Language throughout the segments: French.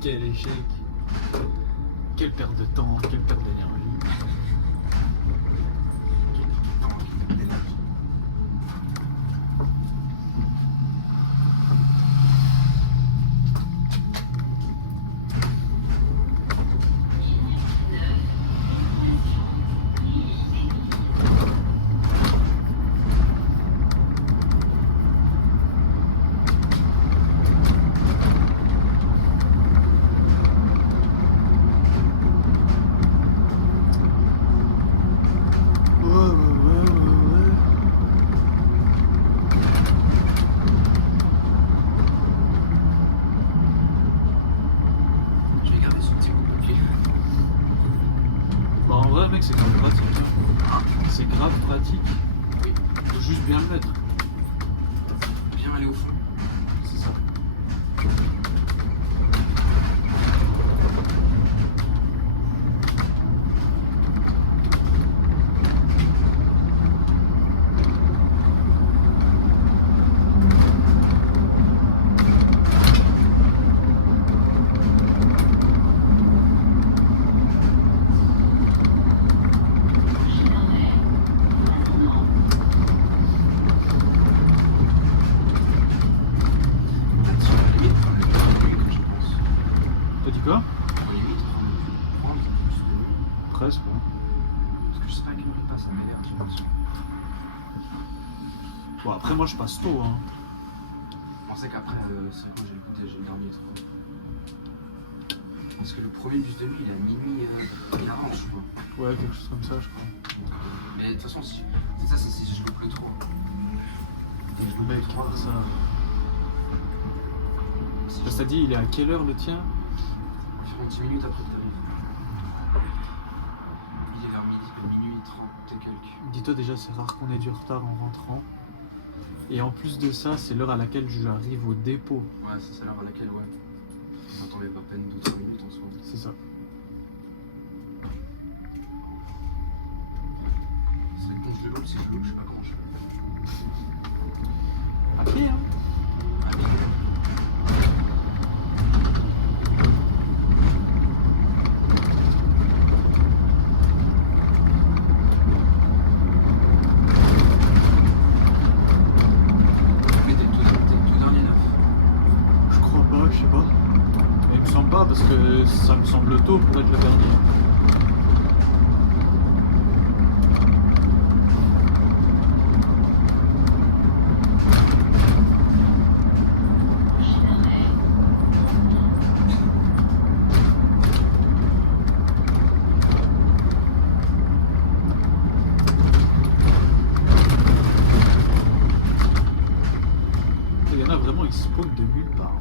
Quel échec. Quelle perte de temps, quelle perte d'énergie. Mec, c'est grave pratique. C'est grave pratique. Oui. Faut juste bien le mettre. Bien aller au fond. C'est ça. T'as dit quoi? Presque, ouais. Parce que je sais pas à quelle heure il passe à m'énerve, j'ai l'impression. Bon, après, moi, je passe tôt, hein. Je pensais qu'après, c'est quand j'ai écouté, j'ai dormi trop. Parce que le premier bus de nuit, il est à minuit 40, je crois. Ouais, quelque chose comme ça, je crois. Mais de toute façon, c'est ça, c'est si je loupe le 3. Je voulais écrire ça. Si Ça dit, il est à quelle heure le tien? environ 10 minutes après que t'arrives. Il est vers minuit 30 et quelques. Dis-toi déjà, c'est rare qu'on ait du retard en rentrant. Et en plus de ça, c'est l'heure à laquelle j'arrive au dépôt. Ouais, c'est l'heure à laquelle, ouais. On t'enlève à peine 2-3 minutes en soi. C'est ça. C'est vrai que quand je le loupe, si je loupe, je sais pas comment je fais. À pied, hein. Ah, mais... Je crois pas, je sais pas. Mais il me semble pas parce que ça me semble tôt pour être le dernier. Il y en a vraiment, ils spawnent de nulle part.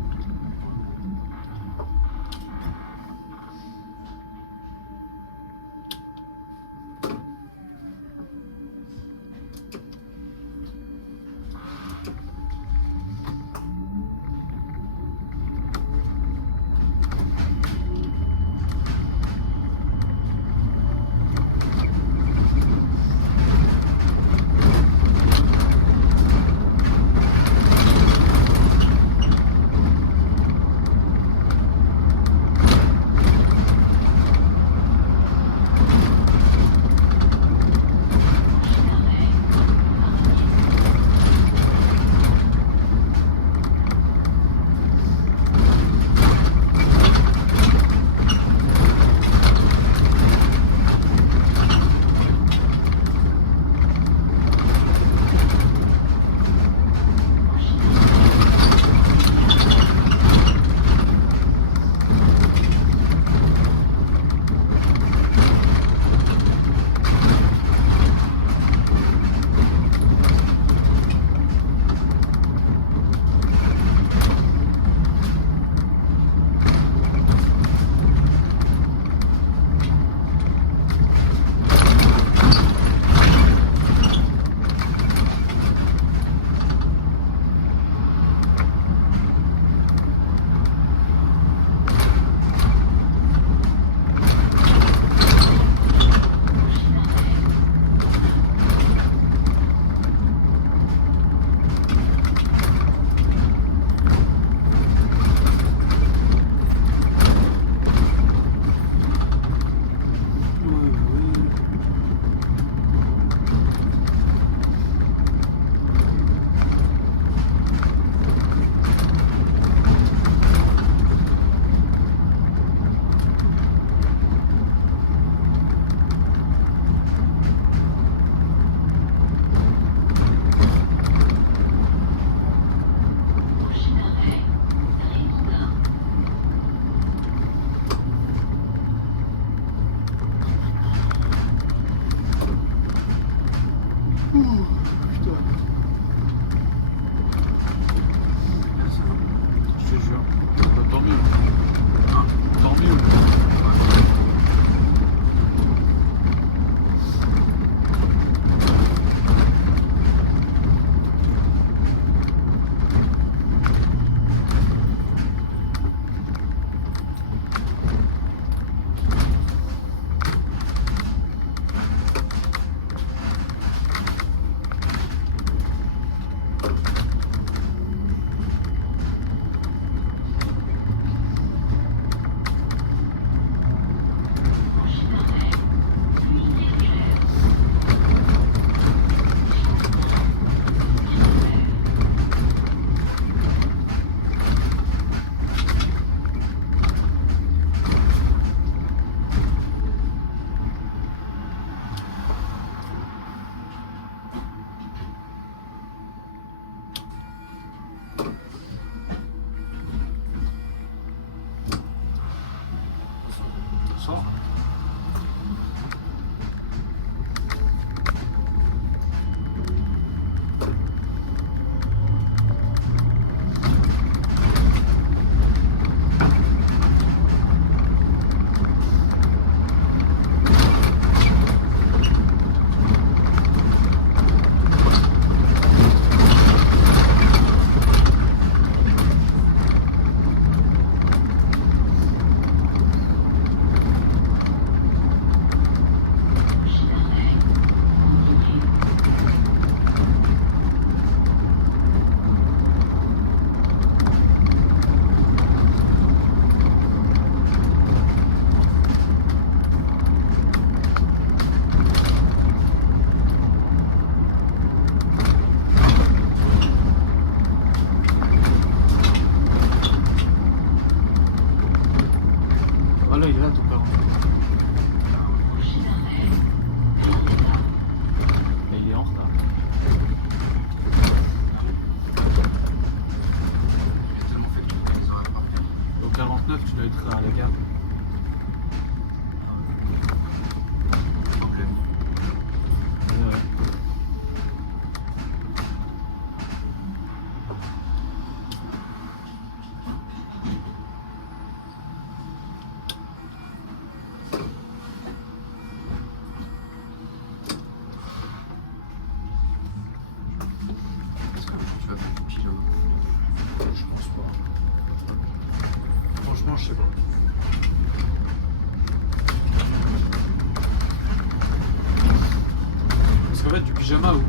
qu'en fait, du pyjama, oui.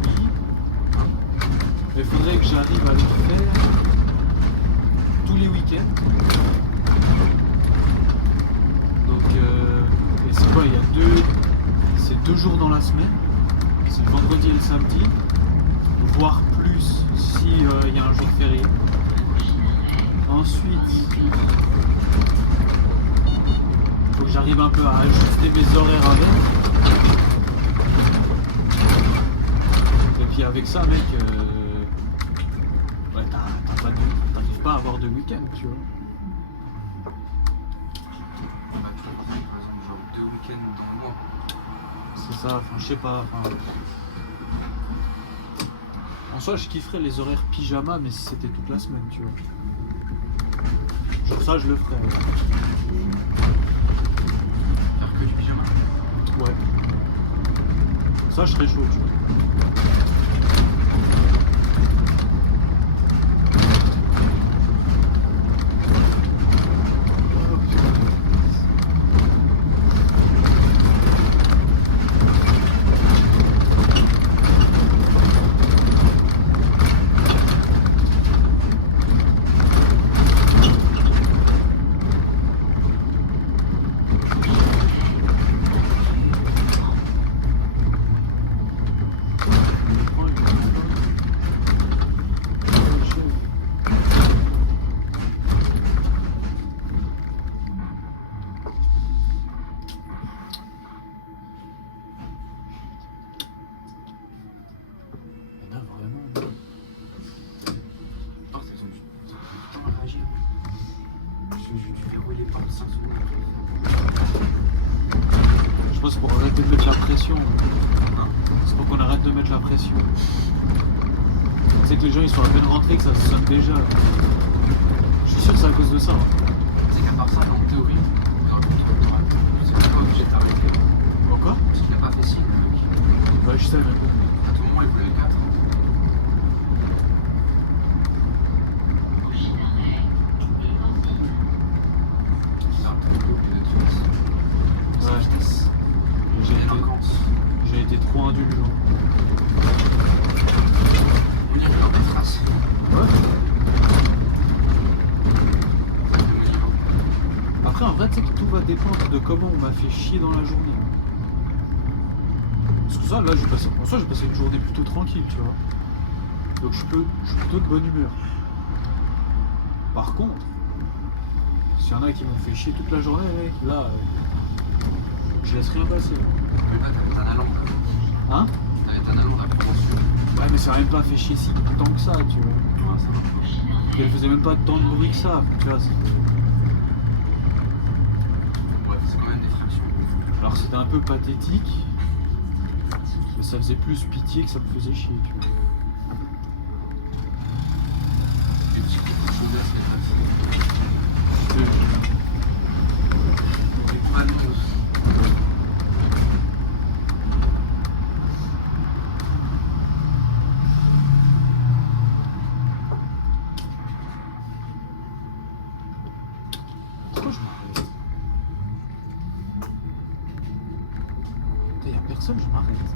Mais il faudrait que j'arrive à le faire tous les week-ends. Donc, et c'est quoi? C'est 2 jours dans la semaine. C'est le vendredi et le samedi. Voire plus si y a un jour férié. Ensuite, il faut que j'arrive un peu à ajuster mes horaires avec. Et puis avec ça, mec, ouais, t'arrives pas à avoir de week-end, tu vois. Bah, tu vois, par exemple, genre 2 week-ends dans le mois. C'est ça, enfin, je sais pas. Enfin, en soi, je kifferais les horaires pyjama, mais si c'était toute la semaine, tu vois. Genre ça, je le ferais. Ouais. Faire que du pyjama. Ouais. Ça, je serais chaud, tu vois. Je pense pour arrêter de mettre la pression. C'est pour qu'on arrête de mettre la pression. Tu sais que les gens ils sont à peine rentrés que ça se sonne déjà. Je suis sûr que c'est à cause de ça. Tu sais qu'à part ça, en théorie, dans le contrôle, tu sais pas obligé de t'arrêter. Pourquoi? Parce qu'il n'a pas fait signe. Bah je sais même. À tout moment, il voulait le 4. J'ai été trop indulgent. On dirait dans des traces. Ouais. Après, en vrai, tu sais que tout va dépendre de comment on m'a fait chier dans la journée. Parce que ça, là, j'ai passé une journée plutôt tranquille, tu vois. Donc je suis plutôt de bonne humeur. Par contre, s'il y en a qui m'ont fait chier toute la journée, mec, là, je laisse rien passer. Mais là, t'avais un allant. Hein? T'avais un allant d'approbation. Ouais, mais ça m'a même pas fait chier si tant que ça, tu vois. Ouais, ça va. Et elle faisait même pas tant de bruit que ça, tu vois. Ouais, c'est quand même des fractions. Alors c'était un peu pathétique, mais ça faisait plus pitié que ça me faisait chier, tu vois. Des petits coups de chaudasse, les traces. Les panneaux. Pourquoi je m'arrête? Y'a personne, je m'arrête.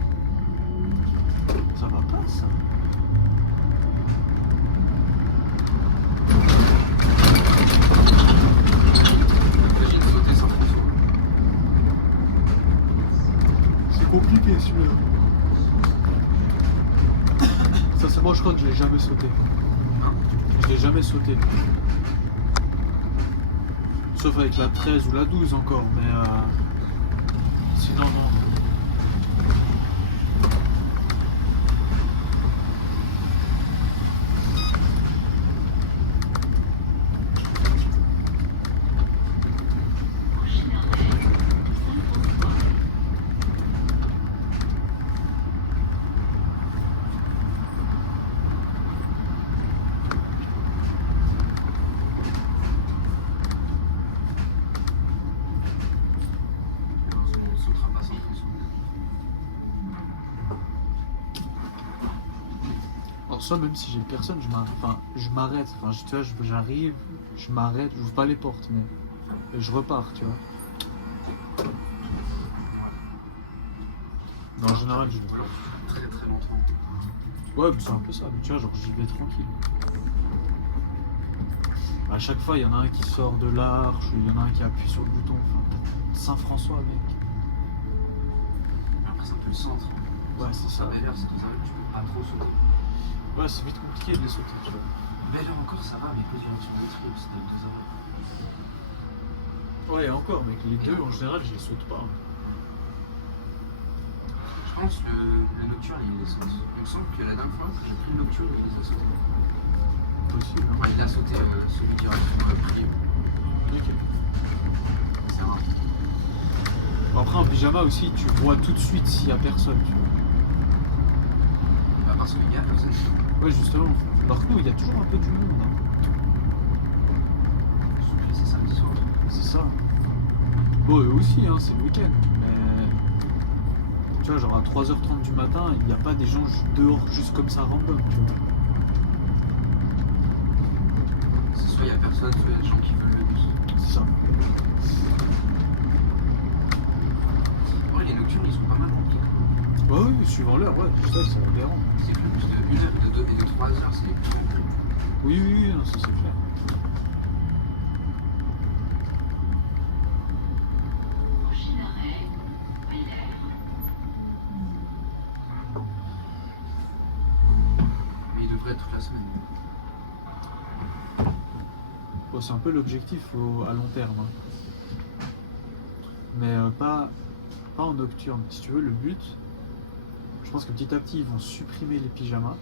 Ça va pas, ça. Imagine sauter sans François. C'est compliqué celui-là. Sincèrement, je crois que je l'ai jamais sauté. Je l'ai jamais sauté. Sauf avec la 13 ou la 12 encore, mais sinon non. On sautera pas sans François. En soi, même si j'ai personne, je m'arrête. Enfin, tu vois, j'arrive, je m'arrête, j'ouvre pas les portes, mais je repars, tu vois. Mais en général, je vais. Ou alors tu joues très très longtemps. Ouais, mais c'est un peu ça. Mais tu vois, genre j'y vais tranquille. À chaque fois, il y en a un qui sort de l'arche, ou il y en a un qui appuie sur le bouton. Enfin, Saint-François, mec. Après, c'est un peu le centre. Ouais, c'est ça. Mais là, c'est dans un lieu où tu peux pas trop sauter. Ouais, c'est vite compliqué de les sauter, tu vois. Mais là encore, ça va, mais quand tu viens sur le trip, c'est dans 2 heures. Ouais, encore, mec. Les deux, en général, je les saute pas. Je pense que le nocturne, il les saute. Il me semble que la dernière fois que j'ai pris le nocturne, il les a sautés. Possible, hein. Enfin, il a sauté celui qui a pris. Ok. C'est rare. Après, en pyjama aussi, tu vois tout de suite s'il y a personne, tu vois. Pas parce qu'il y a personne. Ouais, justement. Par contre, il y a toujours un peu du monde, hein. C'est samedi soir. C'est ça. Bon, eux aussi, hein, c'est le week-end. Mais. Tu vois, genre à 3h30 du matin, il n'y a pas des gens dehors juste comme ça random, tu vois. C'est soit il y a personne, soit il y a des gens qui veulent le bus. C'est ça. Ouais, les nocturnes, ils sont pas mal remplis. Ouais, oui, suivant l'heure, ouais, ça c'est aberrant. C'est plus de 1 heure, de 2 et de 3 heures, c'est plus rempli. Oui, oui, oui, non, ça c'est clair. Mais ils devraient être toute la semaine. Bon, c'est un peu l'objectif à long terme, hein. Mais pas en nocturne. Si tu veux, le but, je pense que petit à petit, ils vont supprimer les pyjamas.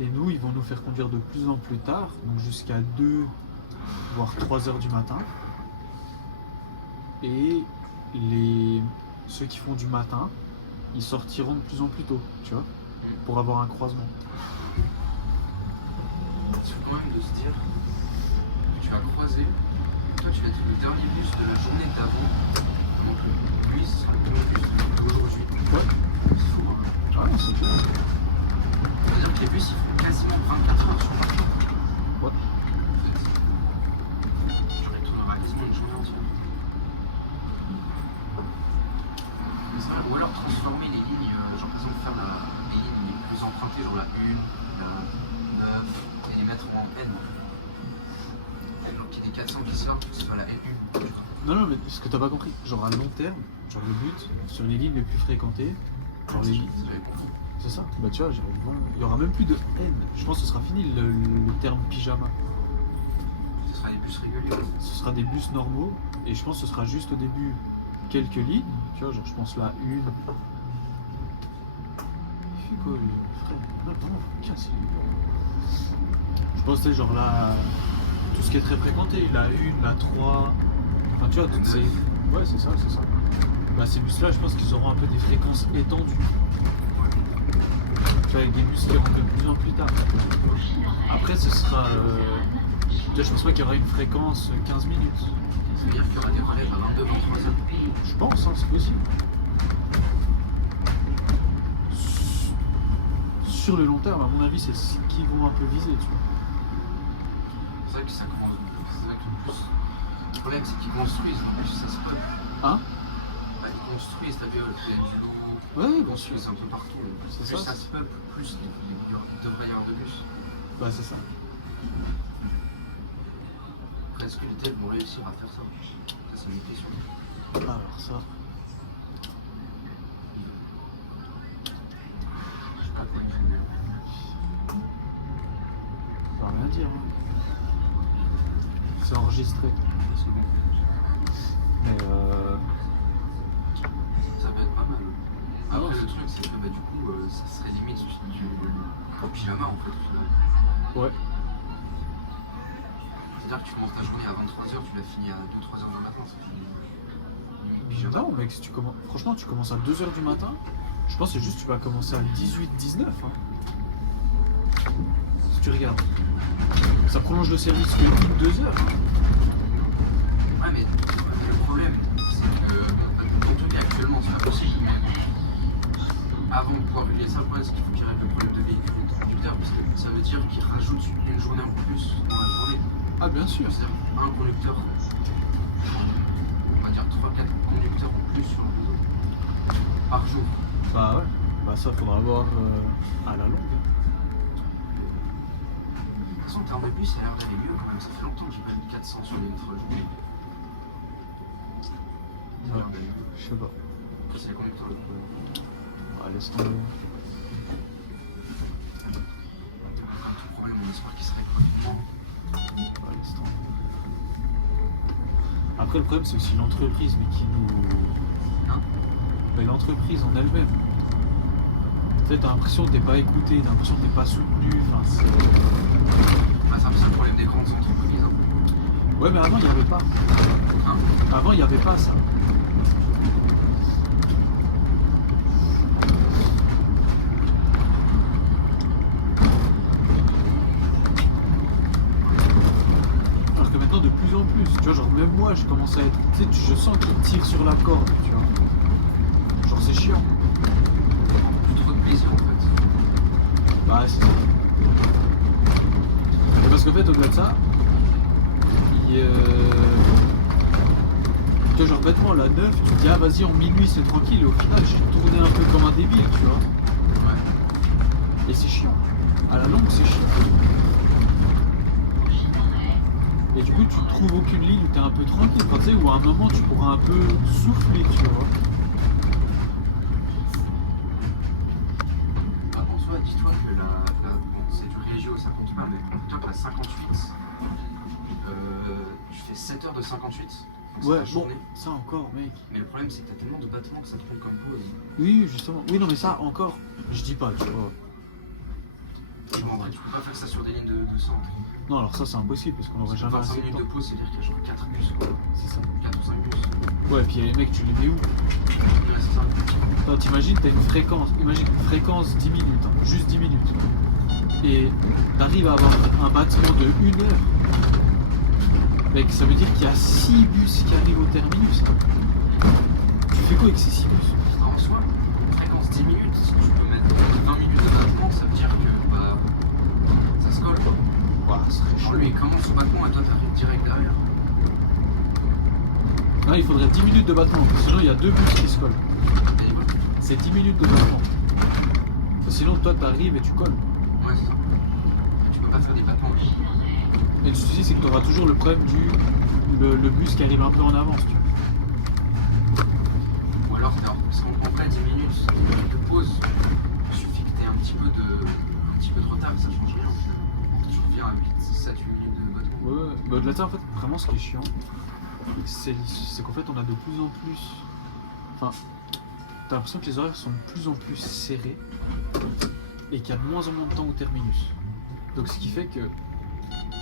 Et nous, ils vont nous faire conduire de plus en plus tard, donc jusqu'à 2, voire 3 heures du matin. Et ceux qui font du matin, ils sortiront de plus en plus tôt, tu vois, pour avoir un croisement. Il faut quand même de se dire que tu vas croiser, toi tu vas être le dernier bus de la journée d'avant, donc lui ce sera le premier bus d'aujourd'hui. Ouais. C'est fou, hein. Ah non, c'est clair. C'est-à-dire que les bus ils font quasiment 24 heures sur le jour. Ouais. Tu retourneras quasiment une journée entière. Mais c'est vrai, ou alors transformer les lignes, genre par exemple faire les lignes les plus empruntées, genre la 1, la 9, et les mettre en N. Genre qu'il y ait des 400 qui sortent, que ce soit la N1. Non, non, mais ce que t'as pas compris, genre à long terme, genre le but, sur les lignes les plus fréquentées, genre les lignes. C'est ça. Bah tu vois, genre, il y aura même plus de N. Je pense que ce sera fini le terme pyjama. Ce sera des bus réguliers. Ce sera des bus normaux et je pense que ce sera juste au début quelques lignes. Tu vois, genre je pense la 1. Il fait quoi le frère? Non, vraiment, faut casser les gars. Je pense que c'est genre là, tout ce qui est très fréquenté, la 1, la 3. Enfin tu vois, toutes ces. Ouais, c'est ça, c'est ça. Bah ces bus là, je pense qu'ils auront un peu des fréquences étendues. Tu vois, avec des bus qui rentrent de plus en plus tard. Après, ce sera. Je pense pas qu'il y aura une fréquence 15 minutes. Ça veut dire qu'il y aura des relèves à 22, 23 heures. Je pense, hein, c'est possible. Sur le long terme, à mon avis, c'est ce qu'ils vont un peu viser, tu vois. C'est vrai que ça commence. C'est vrai que le bus. Le problème, c'est qu'ils construisent. En plus, ça se peuple. Hein? Bah, ils construisent, t'as vu, du lot. Ouais, Ils bien sûr. construisent un peu partout. C'est Plus ça. ça se peuple, plus il devrait y avoir de bus. Bah, c'est ça. Après, est-ce que les tels vont réussir à faire ça? Ça, c'est une question. Alors, ça. Je sais pas quoi ils font. Ça va rien dire, hein. C'est enregistré. C'est bon. Mais Ça va être pas mal. Ah Après, ouais. le truc, c'est que bah, du coup, ça serait limite du pyjama en fait, au final. ouais. C'est-à-dire que tu commences ta journée à 23h, tu l'as fini à 2-3h du matin, ça finit limite pyjama. Non, mec, si tu commences. Franchement, tu commences à 2h du matin. Je pense que c'est juste tu vas commencer à 18-19. Hein. Si tu regardes. Ça prolonge le service de ligne 2 heures. Ouais, mais le problème, c'est que ton truc actuellement, c'est pas possible. Mais avant de pouvoir régler ça, le problème, c'est qu'il faut qu'il règle le problème de véhicule et de conducteur, parce que ça veut dire qu'il rajoute une journée en plus dans la journée. Ah, bien sûr. C'est-à-dire un conducteur, on va dire 3-4 conducteurs en plus sur le réseau. par jour. Bah ouais, bah ça faudra voir à la longue. De toute façon, en termes de bus, ça a l'air d'aller mieux quand même. Ça fait longtemps que j'ai pas mis 400 sur les métrojournées. Ça a l'air d'aller mieux. Je sais pas. C'est combien de temps le Ah, laisse tomber. tout problème, on espère qu'il se règle rapidement. Ah, laisse tomber. Après, le problème, c'est aussi l'entreprise, mais qui nous. Hein? Mais l'entreprise en elle-même. Tu sais, t'as l'impression que t'es pas écouté, t'as l'impression que t'es pas soutenu. Enfin, c'est... Bah, c'est un peu ça le problème des grandes entreprises. Hein. Ouais, mais avant, il n'y avait pas. Hein? Avant, il n'y avait pas ça. Alors que maintenant, de plus en plus, tu vois, genre même moi, je commence à être, tu sais, je sens qu'il tire sur la corde, tu vois. Genre c'est chiant. Plus trop de plaisir en fait. Bah c'est ça. Et parce qu'en fait, au-delà de ça, tu vois, genre bêtement, la 9, tu te dis ah vas-y en minuit c'est tranquille, et au final j'ai tourné un peu comme un débile, tu vois. Ouais. Et c'est chiant. À la longue, c'est chiant. Et du coup, tu trouves aucune ligne où t'es un peu tranquille, quand tu sais, où à un moment tu pourras un peu souffler, tu vois. Ah, en soi, dis-toi que bon, c'est du régio, ça compte pas, mais toi t'as 58. Tu fais 7 heures de 58. Donc Ouais, c'est ta bon, journée. ça encore, mec. Mais le problème, c'est que t'as tellement de battements que ça te prend comme pause. Oui, justement. Oui, non, mais ça encore, je dis pas, tu vois. Tu peux pas faire ça sur des lignes de centre. Non, alors ça c'est impossible parce qu'on aurait jamais 25 assez de minutes de temps. pause, c'est-à-dire qu'il y a genre 4 bus, quoi. C'est ça. 4 ou 5 bus. Ouais, puis les mecs, tu les mets où? Ouais, c'est ça. Attends, t'imagines, t'as une fréquence, imagine une fréquence 10 minutes, hein, juste 10 minutes. Et t'arrives à avoir un battement de 1 heure. Mec, ça veut dire qu'il y a 6 bus qui arrivent au terminus. Tu fais quoi avec ces 6 bus? En soi, fréquence 10 minutes, si tu peux mettre 20 minutes de battement, ça veut dire que bah, ça se colle, quoi. Bah, ce serait chaud. Lui, il commence au battement et toi t'arrives direct derrière. Non, il faudrait 10 minutes de battement, sinon il y a 2 bus qui se collent. Et voilà. C'est 10 minutes de battement. Sinon, toi, t'arrives et tu colles. Ouais, c'est ça. Tu peux pas faire des battements. Et le souci, c'est que tu auras toujours le problème le bus qui arrive un peu en avance, tu vois. Ou alors, parce qu'en complet 10 minutes de pause, il suffit que t'aies un petit peu de retard et ça change rien. Tu reviens à 7-8 minutes de battement. Ouais, bah au-delà de ça, en fait, vraiment, ce qui est chiant, c'est qu'en fait, on a de plus en plus. Enfin, t'as l'impression que les horaires sont de plus en plus serrés et qu'il y a de moins en moins de temps au terminus. Donc, ce qui fait que.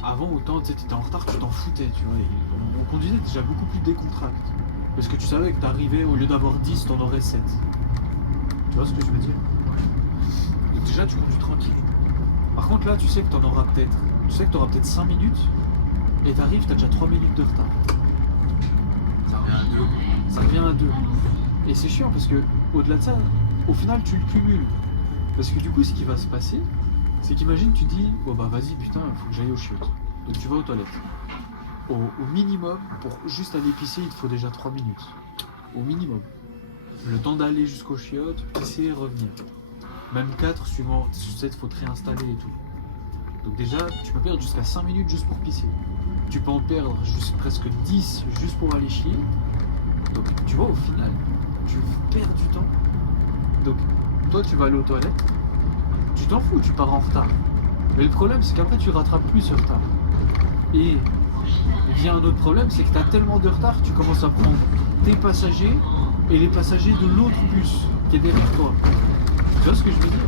Avant, autant tu étais en retard, tu t'en foutais, tu vois. Et on conduisait déjà beaucoup plus décontracté. Parce que tu savais que t'arrivais, au lieu d'avoir 10, t'en aurais 7. Tu vois ce que je veux dire? Donc déjà, tu conduis tranquille. Par contre, là, tu sais que t'en auras peut-être. Tu sais que t'auras peut-être 5 minutes. Et t'arrives, t'as déjà 3 minutes de retard. Ça revient à 2. Ça revient à 2. Et c'est chiant parce que, au-delà de ça, au final, tu le cumules. Parce que du coup, ce qui va se passer, c'est qu'imagine, tu dis, bon bah vas-y, putain, il faut que j'aille aux chiottes. Donc tu vas aux toilettes. Au minimum, pour juste aller pisser, il te faut déjà 3 minutes. Au minimum. Le temps d'aller jusqu'aux chiottes, pisser et revenir. Même 4, suivant, tu sais, il faut te réinstaller et tout. Donc déjà, tu peux perdre jusqu'à 5 minutes juste pour pisser. Tu peux en perdre presque 10 juste pour aller chier. Donc tu vois, au final, tu perds du temps. Donc toi, tu vas aller aux toilettes. Tu t'en fous, tu pars en retard. Mais le problème, c'est qu'après, tu rattrapes plus ce retard. Et vient un autre problème, c'est que tu as tellement de retard, tu commences à prendre tes passagers et les passagers de l'autre bus qui est derrière toi. Tu vois ce que je veux dire?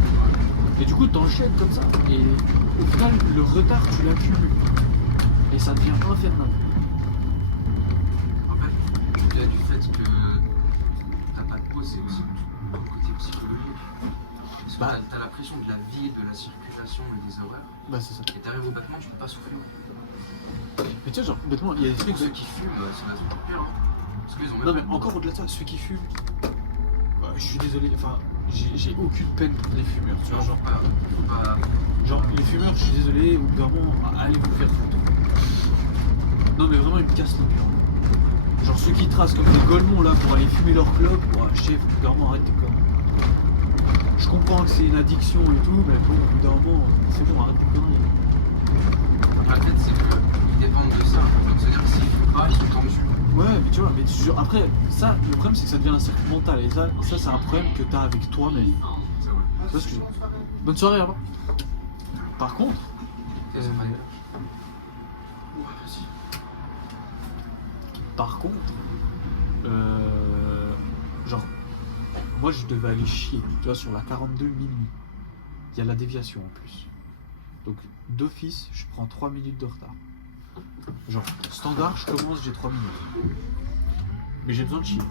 Et du coup, tu enchaînes comme ça. Et au final, le retard, tu l'accumules. Et ça devient infernal. En fait, au-delà du fait que t'as pas de pause, c'est aussi un côté psychologique. Parce que t'as la pression de la vie, de la circulation et des horaires. Bah, c'est ça. Et t'arrives au battement, tu peux pas souffler. Mais tu vois, genre, bêtement, il y a des trucs. Pour ceux qui fument, c'est la truc pire. Hein. Parce qu'ils ont même Non, pas mais de- encore au-delà de ça, ceux qui fument, bah, je suis désolé, enfin, j'ai aucune peine pour les fumeurs, tu vois, genre, faut pas- genre, les fumeurs, je suis désolé, au bout d'un moment, allez vous faire foutre. Non, mais vraiment, ils me cassent les pieds. Genre ceux qui tracent comme des golemons là pour aller fumer leur clope, ouais, chef, vraiment arrête tes conneries. Je comprends que c'est une addiction et tout, mais bon, au bout d'un moment, c'est bon, arrête tes conneries. En fait, c'est qu'ils dépendent de ça. Donc, c'est-à-dire que s'ils font pas, ils sont tendus. Ouais, mais tu vois, mais après, ça, le problème c'est que ça devient un cercle mental, et ça c'est un problème que t'as avec toi-même. C'est vrai. Tu vois ce que je veux dire. Bonne soirée alors. Par contre, Ouais, vas-y. par contre, genre, moi je devais aller chier, tu vois, sur la 42 minuit. Il y a la déviation en plus. Donc, d'office, je prends 3 minutes de retard. Genre, standard, je commence, j'ai 3 minutes. Mais j'ai besoin de chier.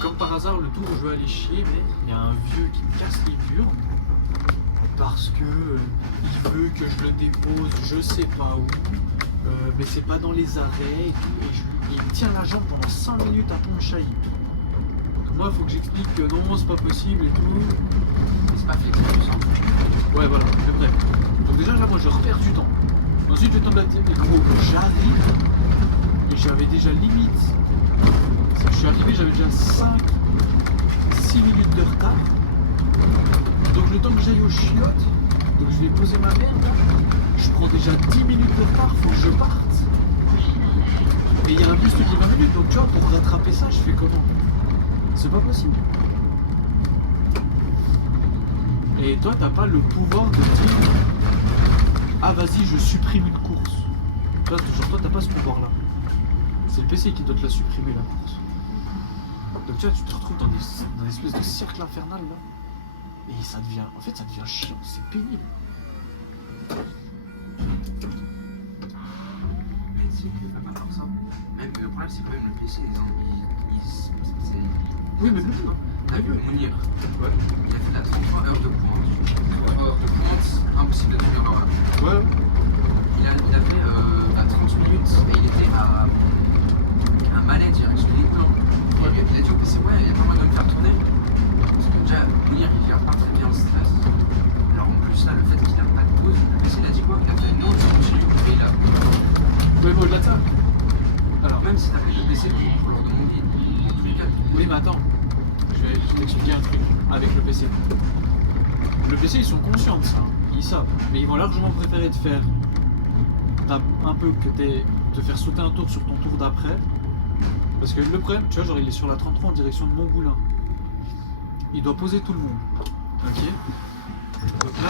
Comme par hasard, le tour où je veux aller chier, mais il y a un vieux qui me casse les murs. Parce que il veut que je le dépose, je sais pas où, mais c'est pas dans les arrêts et tout. Et il me tient la jambe pendant 5 minutes à Pontchailly. Donc moi, il faut que j'explique que non, c'est pas possible et tout. Mais c'est pas flexible, ça. Ouais, voilà, c'est vrai. Donc déjà, là, moi, je repère du temps. Ensuite, je tombe la tête et gros, j'arrive. Et j'avais déjà limite. Je suis arrivé, j'avais déjà 6 minutes de retard. Donc le temps que j'aille aux chiottes, donc je vais poser ma merde, je prends déjà 10 minutes de retard, faut que je parte. Et il y a un bus toutes les 20 minutes, donc tu vois, pour rattraper ça, je fais comment? C'est pas possible. Et toi, t'as pas le pouvoir de dire ah vas-y, je supprime une course. Toi, genre, toi, t'as pas ce pouvoir-là. C'est le PC qui doit te la supprimer, la course. Donc tu vois, tu te retrouves dans des espèces de cercle infernal là. Et ça devient, en fait, ça devient chiant, c'est pénible. Mais tu sais que même à part ça, même le problème c'est quand même le PC, Oui, mais t'as vu Mounir, ouais. il a fait la 33 heures de pointe. 3 heures de pointe, impossible de tenir là. Ouais. Il a fait à 30 minutes et il était à Malais direction Ligue 1. Et il a dit au PC, ouais, il y a pas moyen de me faire tourner. Parce que déjà, Mounir il gère pas très bien le stress. Alors en plus là, le fait qu'il n'a pas de pause, le PC il a dit quoi? Il a fait une autre continue et il a. Ouais, mais au-delà de ça. Alors même si t'appelles le PC pour leur demander, dans tous les cas, Oui, mais attends. Je vais t'expliquer un truc avec le PC. Le PC, ils sont conscients de ça. Ils savent. Mais ils vont largement préférer te faire un peu te faire sauter un tour sur ton tour d'après. Parce que le problème, tu vois, genre il est sur la 33 en direction de Montboulin. Il doit poser tout le monde. Ok. Donc là,